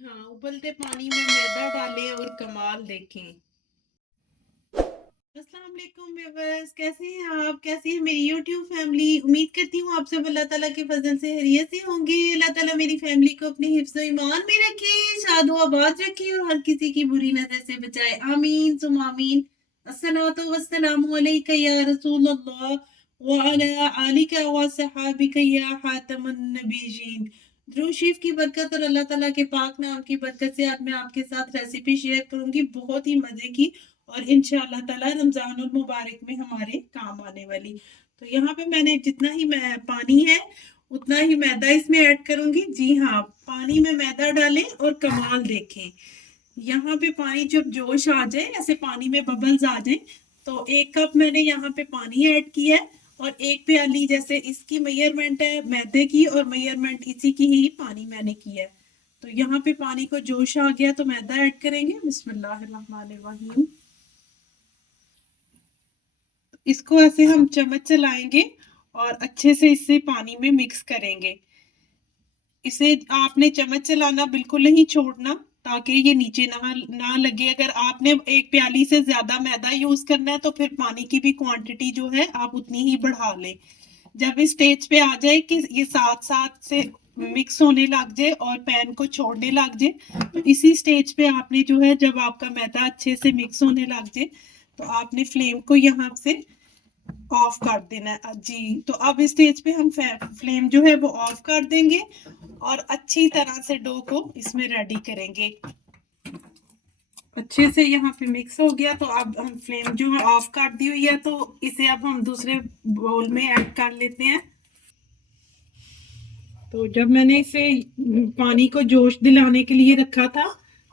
हाँ, उबलते पानी में मैदा डालें और कमाल देखें। अस्सलाम वालेकुम व्यूअर्स, कैसे हैं आप? कैसी है मेरी यूट्यूब फैमिली? उम्मीद करती हूँ आप सब अल्लाह ताला के फजल से खैरियत से होंगे। अल्लाह ताला मेरी फैमिली को अपने हिफ्ज़ व ईमान में रखे, शाद व आबाद रखे और हर किसी की बुरी नज़र से बचाए। आमीन सुम्मा आमीन। अस्सलातु वस्सलामु अलैका या रसूल अल्लाह व अला आलिका व सहाबिका या खातमुन नबिय्यीन। दुरूद शरीफ की बरकत और अल्लाह ताला के पाक नाम की बरकत से आज मैं आपके साथ रेसिपी शेयर करूंगी, बहुत ही मजे की और इंशाअल्लाह ताला रमजानुल मुबारक में हमारे काम आने वाली। तो यहाँ पे मैंने जितना ही मैं पानी है उतना ही मैदा इसमें ऐड करूंगी। जी हाँ, पानी में मैदा डालें और कमाल देखें। यहाँ पे पानी जब जोश आ जाए, ऐसे पानी में बबल्स आ जाए, तो 1 कप मैंने यहाँ पे पानी ऐड किया है और 1 प्याली, जैसे इसकी मेजरमेंट है मैदे की और मेजरमेंट इसी की ही पानी मैंने किया है। तो यहाँ पे पानी को जोश आ गया तो मैदा ऐड करेंगे। बिस्मिल्लाहिर्रहमानिर्रहीम। इसको ऐसे हम चम्मच चलाएंगे और अच्छे से इसे पानी में मिक्स करेंगे। इसे आपने चम्मच चलाना बिल्कुल नहीं छोड़ना, ताकि ये नीचे ना लगे। अगर आपने 1 प्याली से ज्यादा मैदा यूज करना है तो फिर पानी की भी क्वांटिटी जो है आप उतनी ही बढ़ा लें। जब इस स्टेज पे आ जाए कि ये साथ साथ से मिक्स होने लग जाए और पैन को छोड़ने लग जाए, तो इसी स्टेज पे आपने जो है, जब आपका मैदा अच्छे से मिक्स होने लग जाए, तो आपने फ्लेम को यहाँ से ऑफ कर देना है। जी, तो अब इस स्टेज पे हम फ्लेम जो है वो ऑफ कर देंगे और अच्छी तरह से डो को इसमें रेडी करेंगे। अच्छे से यहाँ पे मिक्स हो गया तो अब हम फ्लेम जो है ऑफ कर दी हुई है, तो इसे अब हम दूसरे बाउल में ऐड कर लेते हैं। तो जब मैंने इसे पानी को जोश दिलाने के लिए रखा था,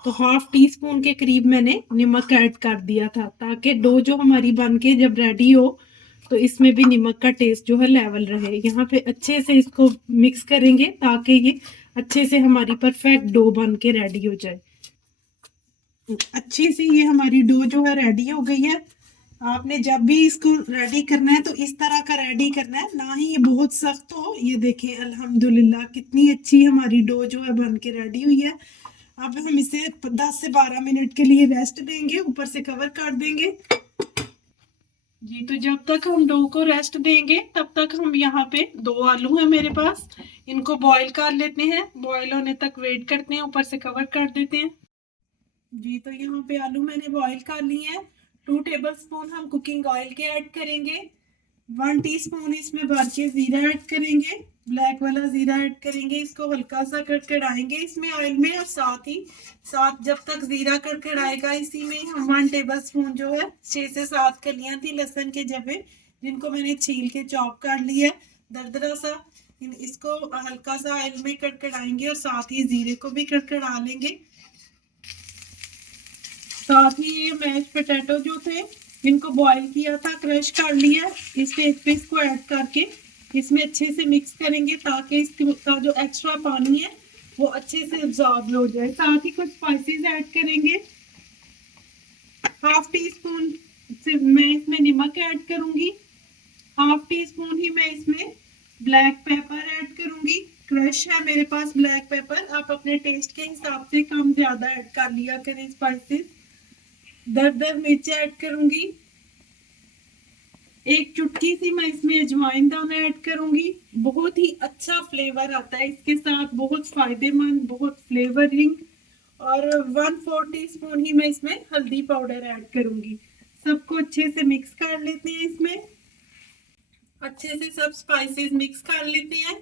तो ½ टी स्पून के करीब मैंने नमक ऐड कर दिया था, ताकि डो जो हमारी बन के जब रेडी हो तो इसमें भी नमक का टेस्ट जो है लेवल रहे। यहाँ पे अच्छे से इसको मिक्स करेंगे ताकि ये अच्छे से हमारी परफेक्ट डो बन के रेडी हो जाए। अच्छी सी ये हमारी डो जो है रेडी हो गई है। आपने जब भी इसको रेडी करना है तो इस तरह का रेडी करना है, ना ही ये बहुत सख्त हो। ये देखें, अल्हम्दुलिल्लाह कितनी अच्छी हमारी डो जो है बन के रेडी हुई है। अब हम इसे 10 से 12 मिनट के लिए रेस्ट देंगे, ऊपर से कवर कर देंगे। जी, तो जब तक हम डो को रेस्ट देंगे तब तक हम यहाँ पे 2 आलू है मेरे पास, इनको बॉईल कर लेते हैं। बॉईल होने तक वेट करते हैं, ऊपर से कवर कर देते हैं। जी, तो यहाँ पे आलू मैंने बॉईल कर लिए हैं। 2 टेबल स्पून हम कुकिंग ऑयल के ऐड करेंगे। 1 टीस्पून इसमें भर के जीरा ऐड करेंगे, ब्लैक वाला जीरा ऐड करेंगे। इसको हल्का सा कड़कड़ाएंगे इसमें ऑयल में, और साथ ही साथ जब तक जीरा कड़कड़ाएगा इसी में हम 1 टेबल स्पून जो है 6 से 7 कलियां थी लहसुन के जबे, जिनको मैंने छील के चॉप कर लिया दरदरा सा। इसको हल्का सा ऑयल में कड़कड़ाएंगे और साथ ही जीरे को भी कड़कड़ा लेंगे। साथ ही ये मैश पोटैटो जो थे, इनको बॉईल किया था, क्रश कर लिया। इस स्टेज पे इसको ऐड करके इसमें अच्छे से मिक्स करेंगे, ताकि इसका जो एक्स्ट्रा पानी है वो अच्छे से एब्जॉर्ब हो जाए। साथ ही कुछ स्पाइसेस ऐड करेंगे। ½ टी स्पून से मैं इसमें नमक ऐड करूंगी। ½ टी स्पून ही मैं इसमें ब्लैक पेपर ऐड करूंगी। क्रश है मेरे पास ब्लैक पेपर, आप अपने टेस्ट के हिसाब से कम ज्यादा ऐड कर लिया करें स्पाइसेस। दरदर मिर्च ऐड करूंगी। एक चुटकी सी मैं इसमें अजवाइन दाना ऐड करूंगी। बहुत ही अच्छा फ्लेवर आता है इसके साथ, बहुत फायदेमंद, बहुत फ्लेवरिंग। और 1/4 टी स्पून ही मैं इसमें हल्दी पाउडर ऐड करूंगी। सबको अच्छे से मिक्स कर लेते हैं। इसमें अच्छे से सब स्पाइसेस मिक्स कर लेते हैं।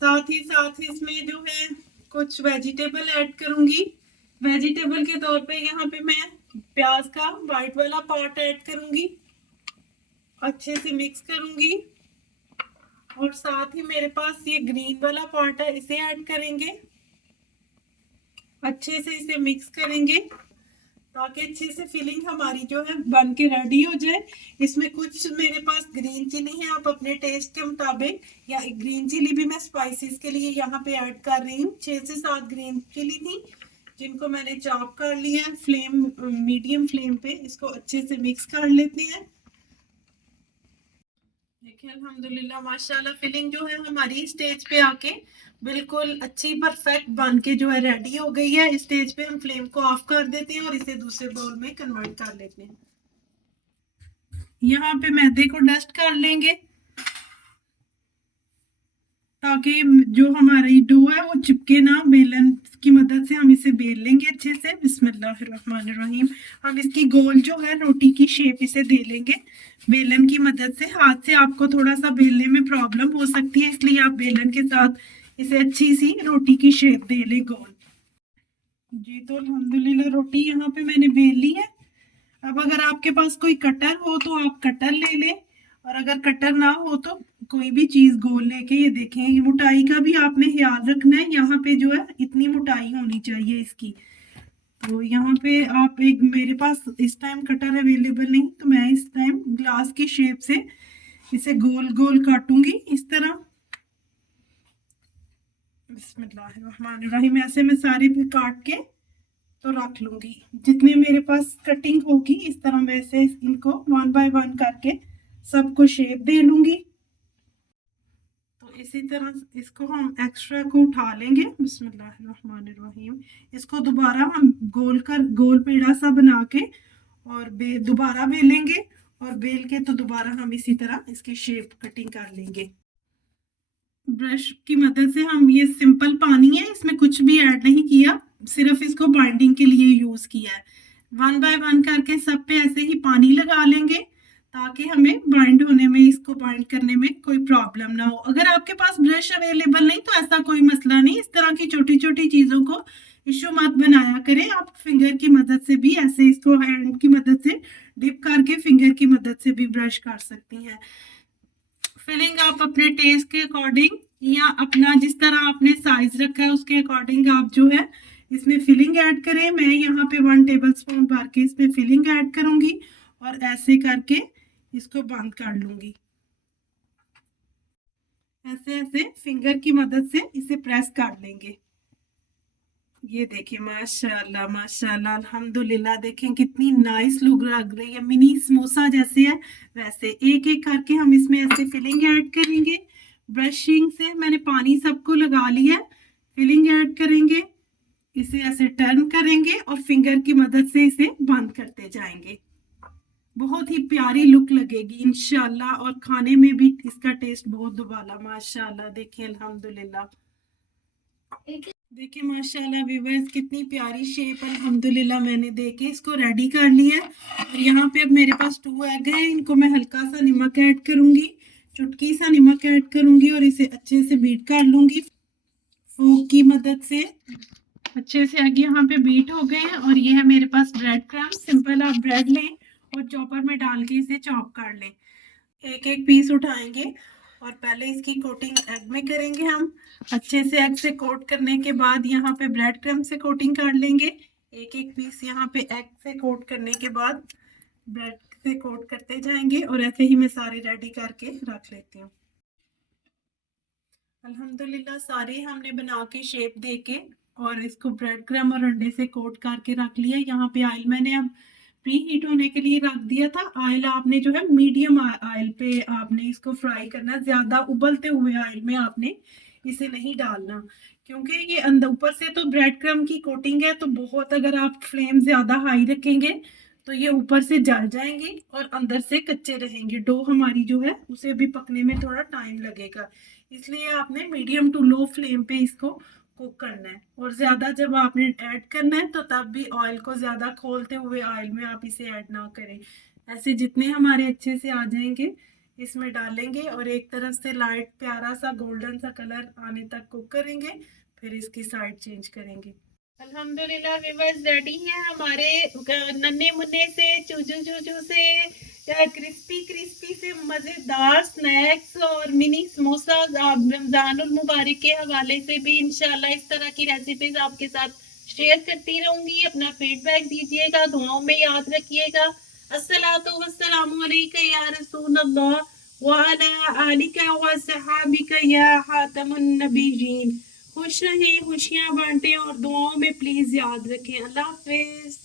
साथ ही इसमें जो है कुछ वेजिटेबल ऐड करूंगी। वेजिटेबल के तौर पे यहाँ पे मैं प्याज का व्हाइट वाला पार्ट ऐड करूंगी, अच्छे से मिक्स करूंगी। और साथ ही मेरे पास ये ग्रीन वाला पार्ट है, इसे ऐड करेंगे। अच्छे से इसे मिक्स करेंगे ताकि अच्छे से फिलिंग हमारी जो है बन के रेडी हो जाए। इसमें कुछ मेरे पास ग्रीन चिली है, आप अपने टेस्ट के मुताबिक, या ग्रीन चिली भी मैं स्पाइसेस के लिए यहाँ पे ऐड कर रही हूँ। 6 से 7 ग्रीन चिली थी, जिनको मैंने चॉप कर लिया है। फ्लेम मीडियम फ्लेम पे इसको अच्छे से मिक्स कर लेते हैं। देखिए, अल्हम्दुलिल्लाह माशाल्लाह फिलिंग जो है हमारी स्टेज पे आके बिल्कुल अच्छी परफेक्ट बन के जो है रेडी हो गई है। इस स्टेज पे हम फ्लेम को ऑफ कर देते हैं और इसे दूसरे बाउल में कन्वर्ट कर लेते हैं। यहाँ पे मैदे को डस्ट कर लेंगे ताकि जो हमारी डो है वो चिपके ना। बेलन की मदद से हम इसे बेल लेंगे अच्छे से। बिस्मिल्लाहिर्रहमानिर्रहीम। हम इसकी गोल जो है रोटी की शेप इसे दे लेंगे बेलन की मदद से। हाथ से आपको थोड़ा सा बेलने में प्रॉब्लम हो सकती है, इसलिए आप बेलन के साथ इसे अच्छी सी रोटी की शेप दे लें गोल। जी तो अल्हम्दुलिल्लाह रोटी यहाँ पे मैंने बेल ली है। अब अगर आपके पास कोई कटर हो तो आप कटर ले लें, और अगर कटर ना हो तो कोई भी चीज गोल लेके, ये देखें ये मोटाई का भी आपने ख्याल रखना है। यहाँ पे जो है इतनी मोटाई होनी चाहिए इसकी। तो यहाँ पे आप एक, मेरे पास इस टाइम कटर अवेलेबल नहीं तो मैं इस टाइम ग्लास की शेप से इसे गोल गोल काटूंगी इस तरह। बिस्मिल्लाहिर्रहमानिर्रहीम। ऐसे मैं सारे भी काट के तो रख लूंगी। जितने मेरे पास कटिंग होगी इस तरह मैं से इनको वन बाय वन करके सबको शेप दे लूंगी। तो इसी तरह इसको हम एक्स्ट्रा को उठा लेंगे। बिस्मिल्लाहिर्रहमानिर्रहीम। इसको दोबारा हम गोल कर गोल पेड़ा सा बना के और दोबारा बेलेंगे, और बेल के तो दोबारा हम इसी तरह इसकी शेप कटिंग कर लेंगे। ब्रश की मदद से हम, ये सिंपल पानी है इसमें कुछ भी ऐड नहीं किया, सिर्फ इसको बाइंडिंग के लिए यूज किया है। वन बाय वन करके सब पे ऐसे ही पानी लगा लेंगे ताकि हमें बाइंड होने में, इसको बाइंड करने में कोई प्रॉब्लम ना हो। अगर आपके पास ब्रश अवेलेबल नहीं तो ऐसा कोई मसला नहीं। इस तरह की छोटी छोटी चीजों को इशू मत बनाया करें। आप फिंगर की मदद से भी ऐसे इसको हैंड की मदद से डिप करके फिंगर की मदद से भी ब्रश कर सकती हैं। फिलिंग आप अपने टेस्ट के अकॉर्डिंग या अपना जिस तरह आपने साइज रखा है उसके अकॉर्डिंग आप जो है इसमें फिलिंग ऐड करें। मैं यहाँ पे 1 टेबलस्पून भर के इसमें फिलिंग ऐड करूंगी और ऐसे करके इसको बंद कर लूंगी। ऐसे ऐसे फिंगर की मदद से इसे प्रेस कर लेंगे। ये देखिए माशाल्लाह माशाल्लाह अल्हम्दुलिल्लाह। देखें कितनी नाइस लुक लग रही है, मिनी समोसा जैसे है वैसे। एक एक करके हम इसमें ऐसे फिलिंग ऐड करेंगे। ब्रशिंग से मैंने पानी सबको लगा लिया है। फिलिंग ऐड करेंगे, इसे ऐसे टर्न करेंगे और फिंगर की मदद से इसे बंद करते जाएंगे। बहुत ही प्यारी लुक लगेगी इंशाल्लाह, और खाने में भी इसका टेस्ट बहुत दुबाला। माशाल्लाह देखिए अल्हम्दुलिल्लाह। देखिए माशाल्लाह व्यूअर्स कितनी प्यारी शेप अल्हम्दुलिल्लाह मैंने देके इसको रेडी कर लिया। और यहाँ पे अब मेरे पास 2 एग हैं, इनको मैं हल्का सा नमक ऐड करूंगी, चुटकी सा नमक ऐड करूंगी और इसे अच्छे से बीट कर लूंगी फोक की मदद से। अच्छे से एग यहाँ पे बीट हो गए हैं। और ये है मेरे पास ब्रेड क्रम्ब। सिंपल आप ब्रेड लें और चॉपर में डाल के इसे चॉप कर लें। एक एक पीस उठाएंगे और पहले इसकी कोटिंग एग में करेंगे हम। अच्छे से एग से कोट करने के बाद यहाँ पे ब्रेड क्रम्ब से कोटिंग कर लेंगे। एक एक पीस यहाँ पे एग से कोट करने के बाद ब्रेड से कोट करते जाएंगे, और ऐसे ही मैं सारे रेडी करके रख लेती हूँ। अल्हम्दुलिल्लाह सारे हमने बना के शेप दे के और इसको ब्रेड क्रम्ब और अंडे से कोट करके रख लिया। यहाँ पे ऑयल मैंने अब प्री हीट होने के लिए रख दिया था। ऑयल आपने जो है मीडियम ऑयल पे आपने इसको फ्राई करना। ज्यादा उबलते हुए ऑयल में आपने इसे नहीं डालना, क्योंकि ये अंदर ऊपर से तो ब्रेड क्रम्ब की कोटिंग है, तो बहुत अगर आप फ्लेम ज्यादा हाई रखेंगे तो ये ऊपर से जल जाएंगे और अंदर से कच्चे रहेंगे। डो हमारी जो है उसे भी पकने में थोड़ा टाइम लगेगा, इसलिए आपने मीडियम टू लो फ्लेम पे इसको कुक करना है। और ज्यादा जब आपने ऐड करना है तो तब भी ऑयल को ज्यादा खोलते हुए ऑयल में आप इसे ऐड ना करें। ऐसे जितने हमारे अच्छे से आ जाएंगे इसमें डालेंगे और एक तरफ से लाइट प्यारा सा गोल्डन सा कलर आने तक कुक करेंगे, फिर इसकी साइड चेंज करेंगे। अल्हम्दुलिल्लाह व्यूअर्स रेडी है हमारे नन्हे मुन्ने से चूजू चूजू से क्रिस्पी क्रिस्पी से मजेदार स्नैक्स और मिनी समोसा। रमजानुल मुबारक के हवाले से भी इंशाल्लाह इस तरह की रेसिपीज आपके साथ शेयर करती रहूंगी। अपना फीडबैक दीजिएगा, दुआओं में याद रखिएगा। अस्सलातु वस्सलामु अलैका या रसूलल्लाह व अला आलिका व सहाबिका या खातमुन नबीयीन। खुश रहें, खुशियां बांटें और दुआओं में प्लीज याद रखें। अल्लाह हाफिज।